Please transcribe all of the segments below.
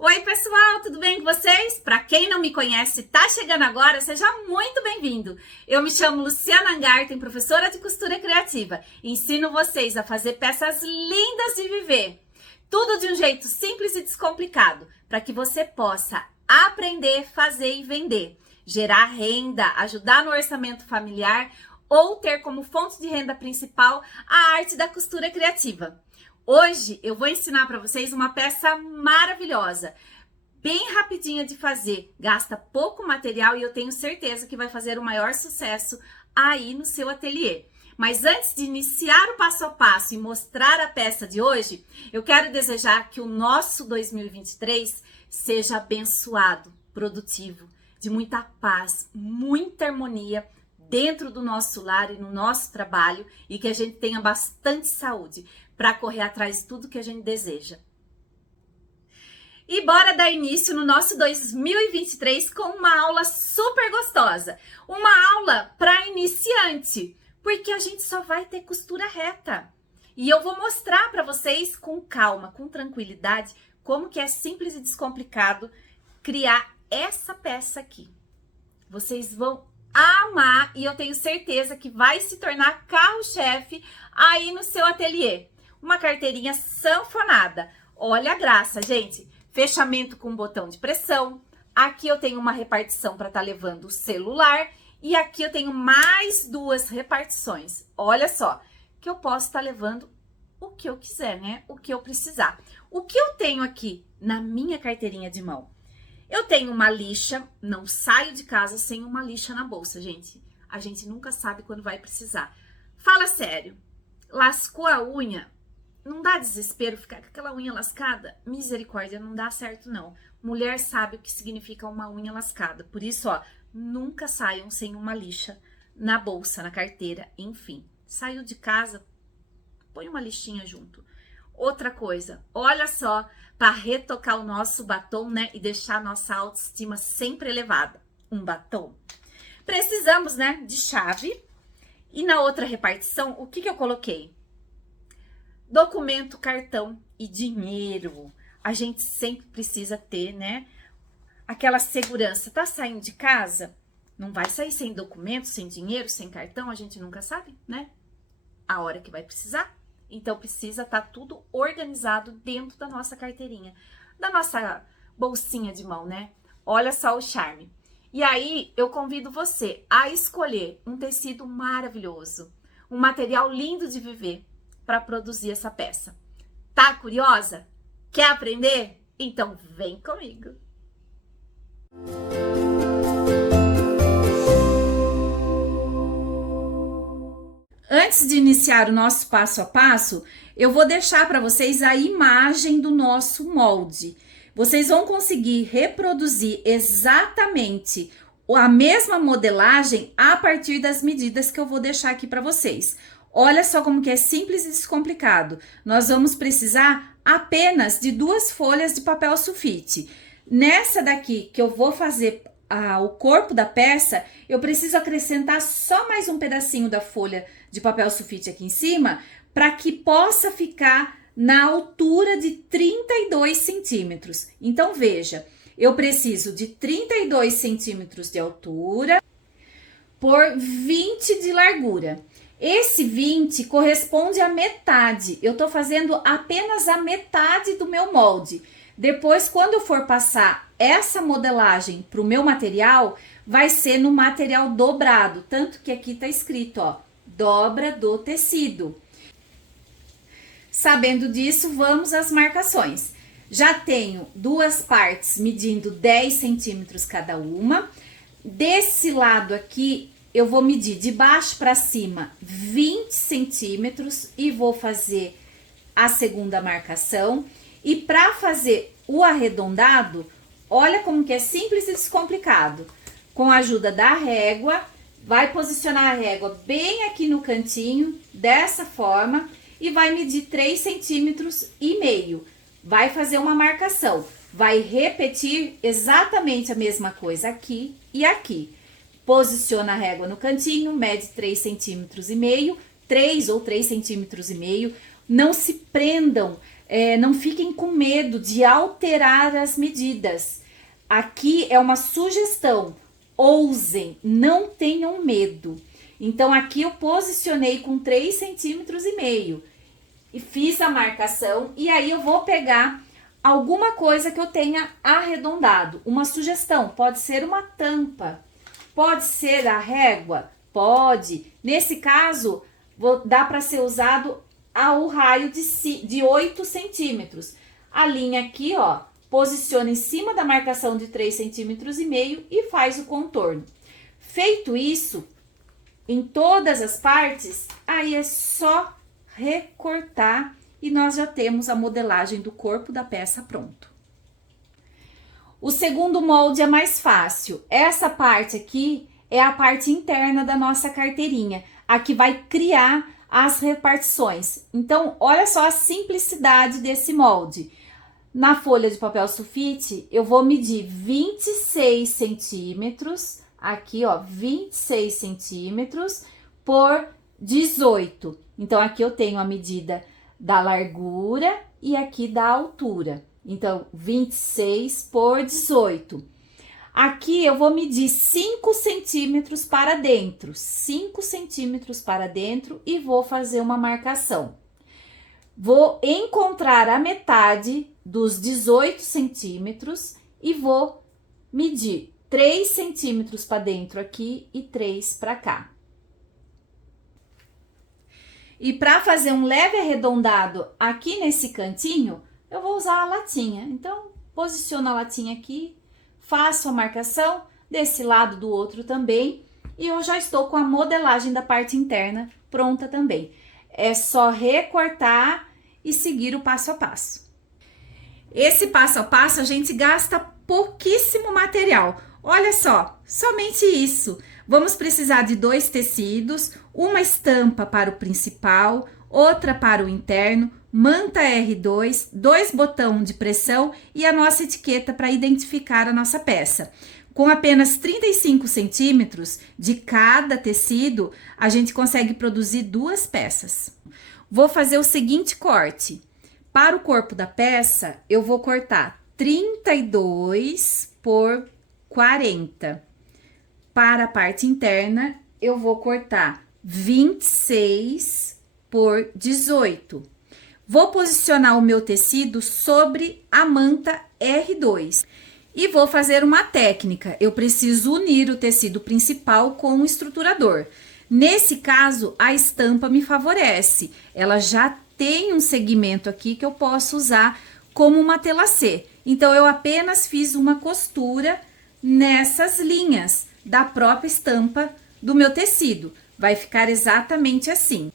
Oi pessoal, tudo bem com vocês? Para quem não me conhece, tá chegando agora, seja muito bem-vindo. Eu me chamo Luciana Angarten, professora de costura criativa. Ensino vocês a fazer peças lindas de viver. Tudo de um jeito simples e descomplicado, para que você possa aprender, fazer e vender, gerar renda, ajudar no orçamento familiar ou ter como fonte de renda principal a arte da costura criativa. Hoje eu vou ensinar para vocês uma peça maravilhosa, bem rapidinha de fazer, gasta pouco material e eu tenho certeza que vai fazer o maior sucesso aí no seu ateliê. Mas antes de iniciar o passo a passo e mostrar a peça de hoje, eu quero desejar que o nosso 2023 seja abençoado, produtivo, de muita paz, muita harmonia dentro do nosso lar e no nosso trabalho e que a gente tenha bastante saúde para correr atrás de tudo que a gente deseja. E bora dar início no nosso 2023 com uma aula super gostosa. Uma aula para iniciante, porque a gente só vai ter costura reta. E eu vou mostrar para vocês com calma, com tranquilidade, como que é simples e descomplicado criar essa peça aqui. Vocês vão amar e eu tenho certeza que vai se tornar carro-chefe aí no seu ateliê. Uma carteirinha sanfonada. Olha a graça, gente. Fechamento com botão de pressão. Aqui eu tenho uma repartição para estar levando o celular. E aqui eu tenho mais duas repartições. Olha só, que eu posso estar levando o que eu quiser, né? O que eu precisar. O que eu tenho aqui na minha carteirinha de mão? Eu tenho uma lixa. Não saio de casa sem uma lixa na bolsa, gente. A gente nunca sabe quando vai precisar. Fala sério. Lascou a unha? Não dá desespero ficar com aquela unha lascada? Misericórdia, não dá certo não. Mulher sabe o que significa uma unha lascada. Por isso, ó, nunca saiam sem uma lixa na bolsa, na carteira, enfim. Saiu de casa, põe uma lixinha junto. Outra coisa, olha só, para retocar o nosso batom, né, e deixar a nossa autoestima sempre elevada. Um batom. Precisamos, né, de chave. E na outra repartição, o que eu coloquei? Documento, cartão e dinheiro. A gente sempre precisa ter, né? Aquela segurança. Tá saindo de casa? Não vai sair sem documento, sem dinheiro, sem cartão? A gente nunca sabe, né? A hora que vai precisar. Então, precisa estar tudo organizado dentro da nossa carteirinha. Da nossa bolsinha de mão, né? Olha só o charme. E aí, eu convido você a escolher um tecido maravilhoso. Um material lindo de viver para produzir essa peça. Tá curiosa? Quer aprender? Então vem comigo! Antes de iniciar o nosso passo a passo, eu vou deixar para vocês a imagem do nosso molde. Vocês vão conseguir reproduzir exatamente a mesma modelagem a partir das medidas que eu vou deixar aqui para vocês. Olha só como que é simples e descomplicado. Nós vamos precisar apenas de 2 folhas de papel sulfite. Nessa daqui que eu vou fazer o corpo da peça, eu preciso acrescentar só mais um pedacinho da folha de papel sulfite aqui em cima, para que possa ficar na altura de 32 centímetros. Então, veja, eu preciso de 32 centímetros de altura por 20 de largura. Esse 20 corresponde à metade. Eu tô fazendo apenas a metade do meu molde. Depois, quando eu for passar essa modelagem para o meu material, vai ser no material dobrado. Tanto que aqui tá escrito, ó, dobra do tecido. Sabendo disso, vamos às marcações. Já tenho 2 partes medindo 10 centímetros cada uma. Desse lado aqui, eu vou medir de baixo para cima 20 centímetros e vou fazer a segunda marcação. E para fazer o arredondado, olha como que é simples e descomplicado. Com a ajuda da régua, vai posicionar a régua bem aqui no cantinho, dessa forma, e vai medir 3,5 centímetros. Vai fazer uma marcação. Vai repetir exatamente a mesma coisa aqui e aqui. Posiciona a régua no cantinho, mede 3,5 centímetros, 3 ou 3,5 centímetros. Não se prendam não fiquem com medo de alterar as medidas. Aqui é uma sugestão, ousem, não tenham medo. Então aqui eu posicionei com 3,5 centímetros e fiz a marcação, e aí eu vou pegar alguma coisa que eu tenha arredondado. Uma sugestão, pode ser uma tampa, pode ser a régua, pode. Nesse caso, dá para ser usado ao raio de 8 centímetros. A linha aqui, ó, posiciona em cima da marcação de 3,5 centímetros e faz o contorno. Feito isso, em todas as partes, aí é só recortar e nós já temos a modelagem do corpo da peça pronto. O segundo molde é mais fácil. Essa parte aqui é a parte interna da nossa carteirinha. Aqui vai criar as repartições. Então, olha só a simplicidade desse molde. Na folha de papel sulfite, eu vou medir 26 centímetros, aqui ó, 26 centímetros por 18. Então, aqui eu tenho a medida da largura e aqui da altura. Então, 26 por 18. Aqui eu vou medir 5 centímetros para dentro, 5 centímetros para dentro e vou fazer uma marcação. Vou encontrar a metade dos 18 centímetros e vou medir 3 centímetros para dentro aqui e 3 para cá. E para fazer um leve arredondado aqui nesse cantinho, eu vou usar a latinha. Então, posiciono a latinha aqui, faço a marcação desse lado, do outro também, e eu já estou com a modelagem da parte interna pronta também. É só recortar e seguir o passo a passo. Esse passo a passo a gente gasta pouquíssimo material. Olha só, somente isso. Vamos precisar de 2 tecidos, uma estampa para o principal, outra para o interno, manta R2, 2 botões de pressão e a nossa etiqueta para identificar a nossa peça. Com apenas 35 centímetros de cada tecido, a gente consegue produzir 2 peças. Vou fazer o seguinte corte. Para o corpo da peça, eu vou cortar 32 por 40. Para a parte interna, eu vou cortar 26 por 18. Vou posicionar o meu tecido sobre a manta R2 e vou fazer uma técnica. Eu preciso unir o tecido principal com o estruturador. Nesse caso, a estampa me favorece. Ela já tem um segmento aqui que eu posso usar como uma telacê. Então, eu apenas fiz uma costura nessas linhas da própria estampa do meu tecido. Vai ficar exatamente assim.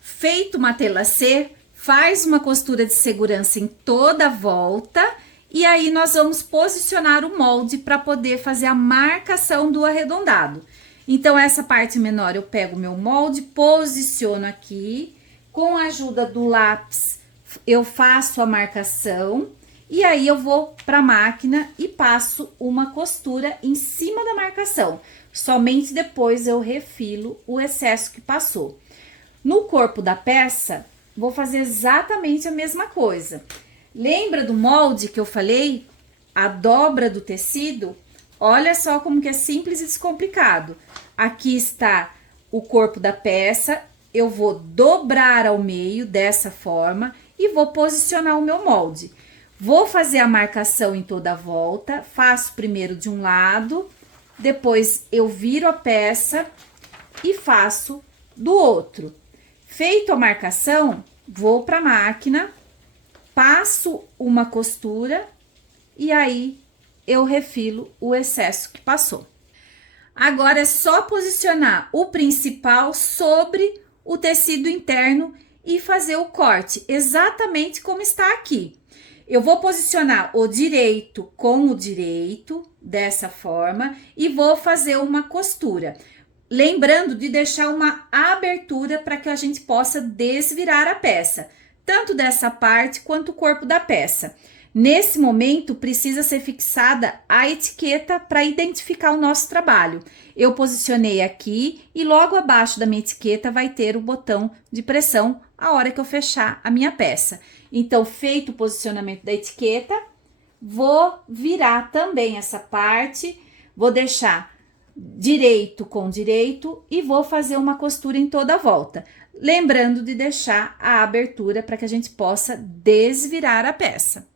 Feito uma telacê, faz uma costura de segurança em toda a volta e aí nós vamos posicionar o molde para poder fazer a marcação do arredondado. Então, essa parte menor eu pego o meu molde, posiciono aqui, com a ajuda do lápis eu faço a marcação e aí eu vou para a máquina e passo uma costura em cima da marcação. Somente depois eu refilo o excesso que passou. No corpo da peça, vou fazer exatamente a mesma coisa. Lembra do molde que eu falei? A dobra do tecido? Olha só como que é simples e descomplicado. Aqui está o corpo da peça, eu vou dobrar ao meio dessa forma e vou posicionar o meu molde. Vou fazer a marcação em toda a volta, faço primeiro de um lado, depois eu viro a peça e faço do outro. Feito a marcação, vou para a máquina, passo uma costura e aí eu refilo o excesso que passou. Agora é só posicionar o principal sobre o tecido interno e fazer o corte exatamente como está aqui. Eu vou posicionar o direito com o direito, dessa forma, e vou fazer uma costura. Lembrando de deixar uma abertura para que a gente possa desvirar a peça, tanto dessa parte quanto o corpo da peça. Nesse momento, precisa ser fixada a etiqueta para identificar o nosso trabalho. Eu posicionei aqui e logo abaixo da minha etiqueta vai ter o botão de pressão a hora que eu fechar a minha peça. Então, feito o posicionamento da etiqueta, vou virar também essa parte, vou deixar direito com direito e vou fazer uma costura em toda a volta. Lembrando de deixar a abertura para que a gente possa desvirar a peça.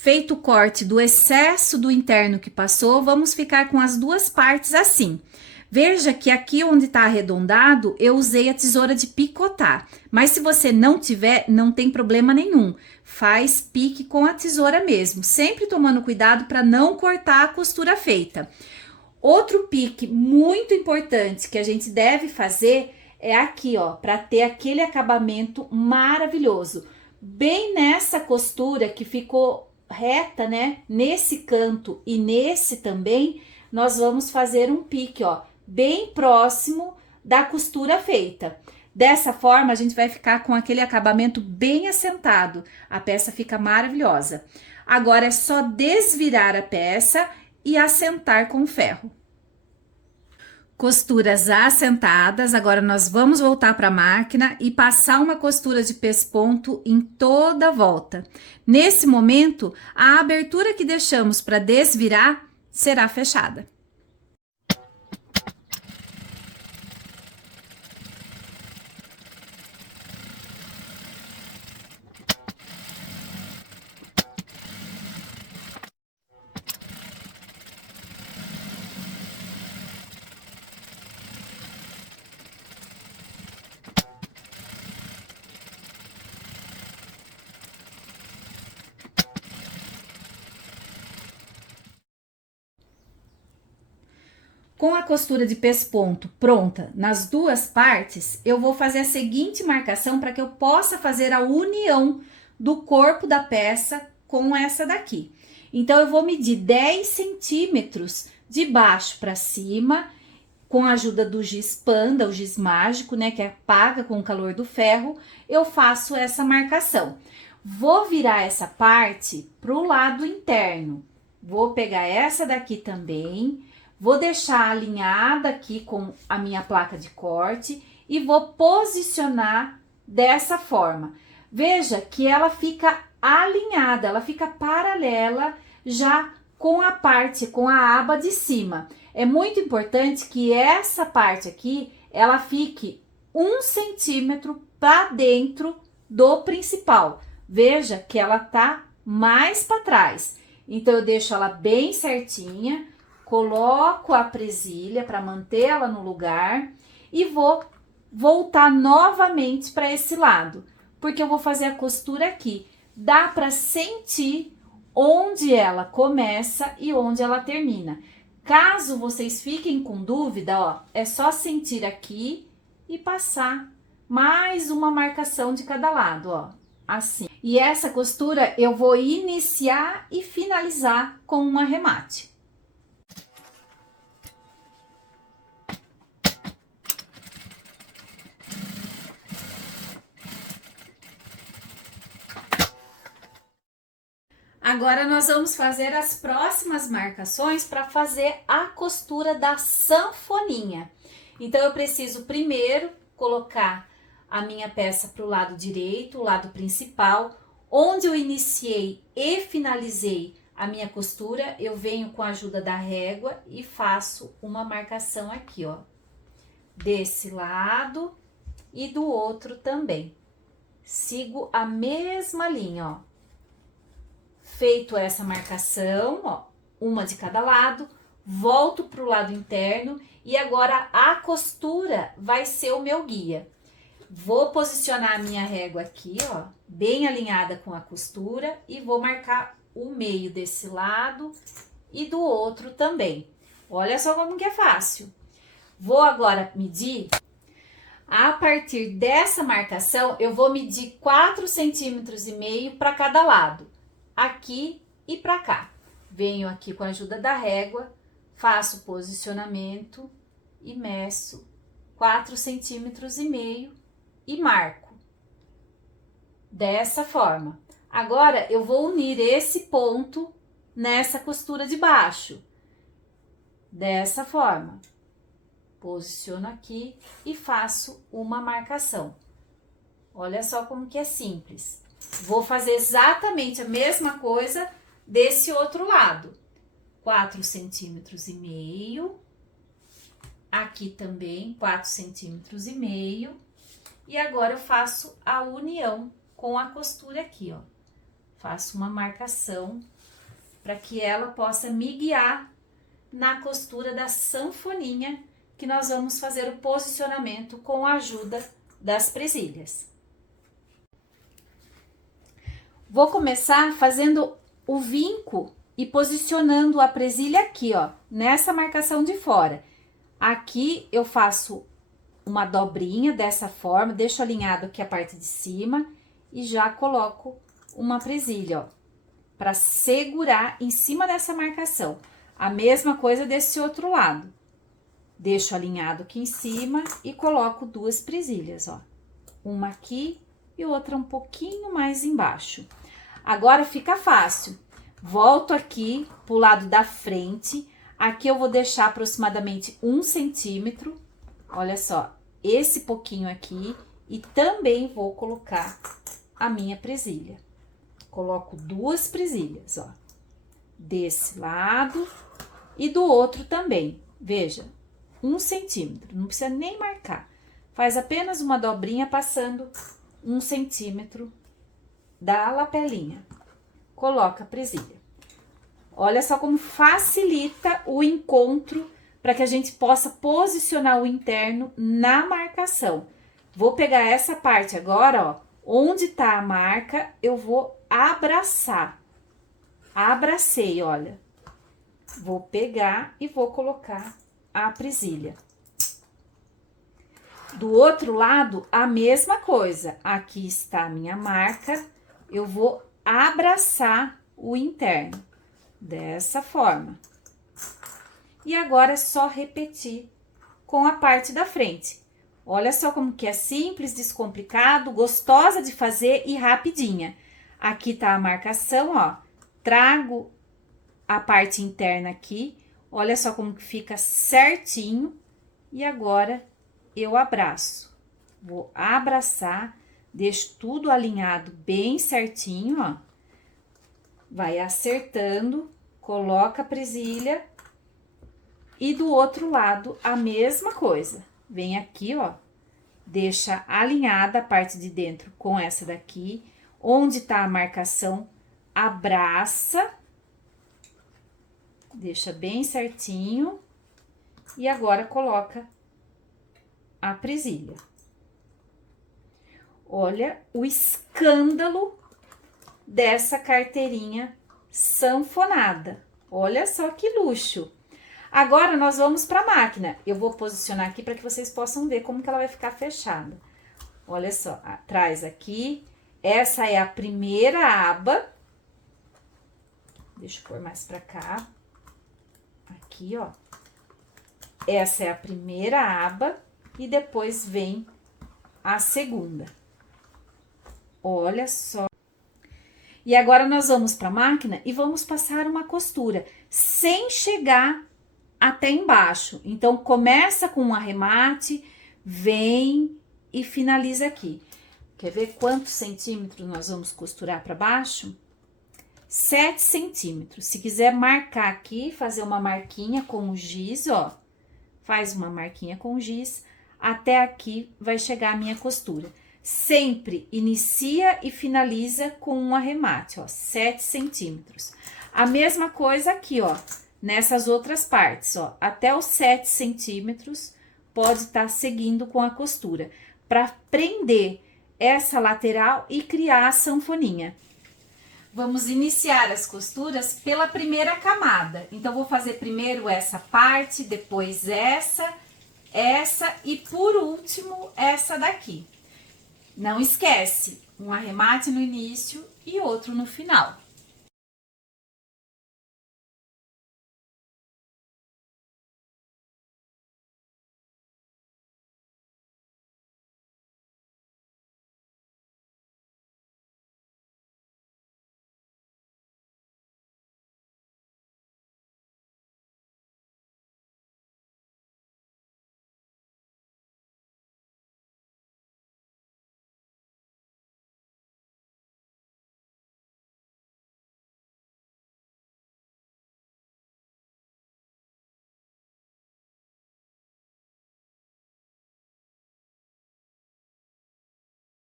Feito o corte do excesso do interno que passou, vamos ficar com as duas partes assim. Veja que aqui onde está arredondado, eu usei a tesoura de picotar. Mas se você não tiver, não tem problema nenhum. Faz pique com a tesoura mesmo, sempre tomando cuidado para não cortar a costura feita. Outro pique muito importante que a gente deve fazer é aqui, ó, para ter aquele acabamento maravilhoso. Bem nessa costura que ficou reta, né? Nesse canto e nesse também, nós vamos fazer um pique, ó, bem próximo da costura feita. Dessa forma, a gente vai ficar com aquele acabamento bem assentado. A peça fica maravilhosa. Agora é só desvirar a peça e assentar com o ferro. Costuras assentadas, agora nós vamos voltar para a máquina e passar uma costura de pesponto em toda a volta. Nesse momento, a abertura que deixamos para desvirar será fechada. Com a costura de pesponto pronta nas duas partes, eu vou fazer a seguinte marcação para que eu possa fazer a união do corpo da peça com essa daqui. Então, eu vou medir 10 centímetros de baixo para cima, com a ajuda do giz panda, o giz mágico, né, que apaga com o calor do ferro, eu faço essa marcação. Vou virar essa parte para o lado interno. Vou pegar essa daqui também. Vou deixar alinhada aqui com a minha placa de corte e vou posicionar dessa forma. Veja que ela fica alinhada, ela fica paralela já com a parte, com a aba de cima. É muito importante que essa parte aqui, ela fique 1 centímetro para dentro do principal. Veja que ela tá mais para trás. Então, eu deixo ela bem certinha. Coloco a presilha para manter ela no lugar e vou voltar novamente para esse lado, porque eu vou fazer a costura aqui. Dá para sentir onde ela começa e onde ela termina. Caso vocês fiquem com dúvida, ó, é só sentir aqui e passar mais uma marcação de cada lado, ó, assim. E essa costura eu vou iniciar e finalizar com um arremate. Agora, nós vamos fazer as próximas marcações para fazer a costura da sanfoninha. Então, eu preciso primeiro colocar a minha peça para o lado direito, o lado principal, onde eu iniciei e finalizei a minha costura, eu venho com a ajuda da régua e faço uma marcação aqui, ó, desse lado e do outro também. Sigo a mesma linha, ó. Feito essa marcação, ó, uma de cada lado, volto para o lado interno e agora a costura vai ser o meu guia. Vou posicionar a minha régua aqui, ó, bem alinhada com a costura e vou marcar o meio desse lado e do outro também. Olha só como que é fácil. Vou agora medir A partir dessa marcação, eu vou medir 4,5 centímetros para cada lado, aqui e para cá. Venho aqui com a ajuda da régua, faço o posicionamento e meço 4,5 centímetros e marco. Dessa forma. Agora, eu vou unir esse ponto nessa costura de baixo. Dessa forma. Posiciono aqui e faço uma marcação. Olha só como que é simples. Vou fazer exatamente a mesma coisa desse outro lado. 4,5 centímetros. Aqui também 4,5 centímetros. E agora eu faço a união com a costura aqui, ó. Faço uma marcação para que ela possa me guiar na costura da sanfoninha, que nós vamos fazer o posicionamento com a ajuda das presilhas. Vou começar fazendo o vinco e posicionando a presilha aqui, ó, nessa marcação de fora. Aqui eu faço uma dobrinha dessa forma, deixo alinhado aqui a parte de cima e já coloco uma presilha, ó, para segurar em cima dessa marcação. A mesma coisa desse outro lado. Deixo alinhado aqui em cima e coloco 2 presilhas, ó. Uma aqui e outra um pouquinho mais embaixo. Agora fica fácil. Volto aqui pro lado da frente. Aqui eu vou deixar aproximadamente 1 centímetro. Olha só, esse pouquinho aqui. E também vou colocar a minha presilha. Coloco 2 presilhas, ó. Desse lado e do outro também. Veja. 1 centímetro, não precisa nem marcar. Faz apenas uma dobrinha passando 1 centímetro da lapelinha. Coloca a presilha. Olha só como facilita o encontro para que a gente possa posicionar o interno na marcação. Vou pegar essa parte agora, ó, onde tá a marca, eu vou abraçar. Abracei, olha. Vou pegar e vou colocar a presilha. Do outro lado, a mesma coisa. Aqui está a minha marca. Eu vou abraçar o interno. Dessa forma. E agora é só repetir com a parte da frente. Olha só como que é simples, descomplicado, gostosa de fazer e rapidinha. Aqui tá a marcação, ó. Trago a parte interna aqui. Olha só como que fica certinho. E agora, eu abraço. Vou abraçar, deixo tudo alinhado bem certinho, ó. Vai acertando, coloca a presilha. E do outro lado, a mesma coisa. Vem aqui, ó. Deixa alinhada a parte de dentro com essa daqui. Onde tá a marcação, abraça. Deixa bem certinho. E agora, coloca a presilha. Olha o escândalo dessa carteirinha sanfonada. Olha só que luxo. Agora, nós vamos para a máquina. Eu vou posicionar aqui para que vocês possam ver como que ela vai ficar fechada. Olha só, atrás aqui. Essa é a primeira aba. Deixa eu pôr mais para cá. Aqui, ó. Essa é a primeira aba e depois vem a segunda. Olha só. E agora nós vamos para a máquina e vamos passar uma costura sem chegar até embaixo. Então, começa com um arremate, vem e finaliza aqui. Quer ver quantos centímetros nós vamos costurar para baixo? 7 centímetros. Se quiser marcar aqui, fazer uma marquinha com o giz, ó. Faz uma marquinha com o giz. Até aqui vai chegar a minha costura. Sempre inicia e finaliza com um arremate, ó. 7 centímetros. A mesma coisa aqui, ó. Nessas outras partes, ó. Até os 7 centímetros pode estar seguindo com a costura. Para prender essa lateral e criar a sanfoninha. Vamos iniciar as costuras pela primeira camada. Então, vou fazer primeiro essa parte, depois essa essa e por último essa daqui. Não esquece, um arremate no início e outro no final.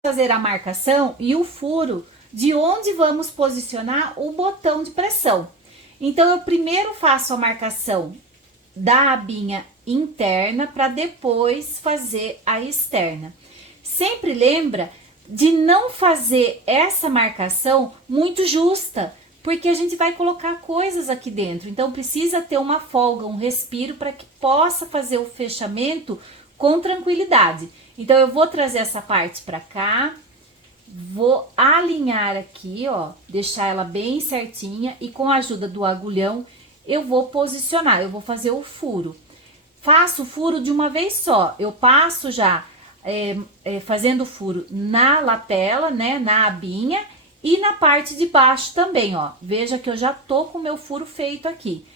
Fazer a marcação e o furo de onde vamos posicionar o botão de pressão. Então, eu primeiro faço a marcação da abinha interna para depois fazer a externa. Sempre lembra de não fazer essa marcação muito justa, porque a gente vai colocar coisas aqui dentro. Então, precisa ter uma folga, um respiro para que possa fazer o fechamento com tranquilidade. Então, eu vou trazer essa parte para cá, vou alinhar aqui, ó, deixar ela bem certinha e com a ajuda do agulhão eu vou posicionar, eu vou fazer o furo. Faço o furo de uma vez só, eu passo já fazendo o furo na lapela, né, na abinha e na parte de baixo também, ó. Veja que eu já tô com o meu furo feito aqui.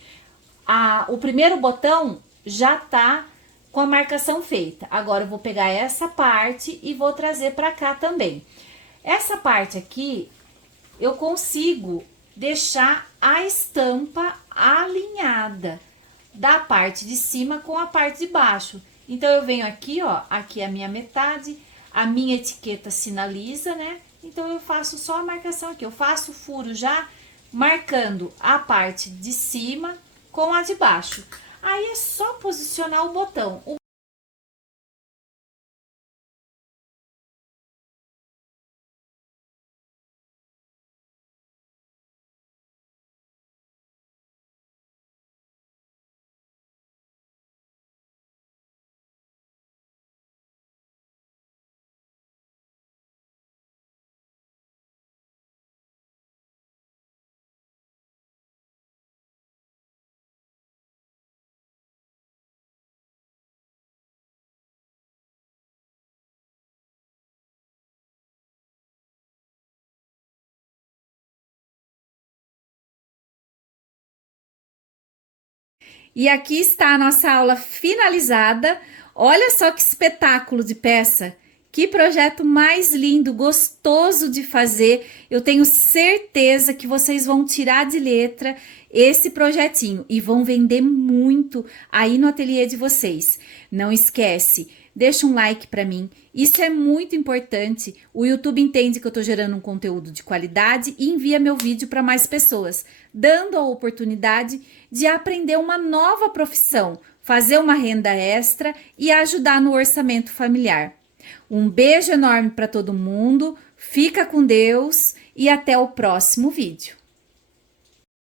O primeiro botão já tá com a marcação feita. Agora eu vou pegar essa parte e vou trazer para cá também. Essa parte aqui eu consigo deixar a estampa alinhada da parte de cima com a parte de baixo. Então eu venho aqui, ó, aqui é a minha metade, a minha etiqueta sinaliza, né? Então eu faço só a marcação aqui, eu faço o furo já marcando a parte de cima com a de baixo. Aí é só posicionar o botão. E aqui está a nossa aula finalizada. Olha só que espetáculo de peça. Que projeto mais lindo, gostoso de fazer. Eu tenho certeza que vocês vão tirar de letra esse projetinho e vão vender muito aí no ateliê de vocês. Não esquece, deixa um like para mim. Isso é muito importante. O YouTube entende que eu estou gerando um conteúdo de qualidade e envia meu vídeo para mais pessoas, dando a oportunidade de aprender uma nova profissão, fazer uma renda extra e ajudar no orçamento familiar. Um beijo enorme para todo mundo, fica com Deus e até o próximo vídeo.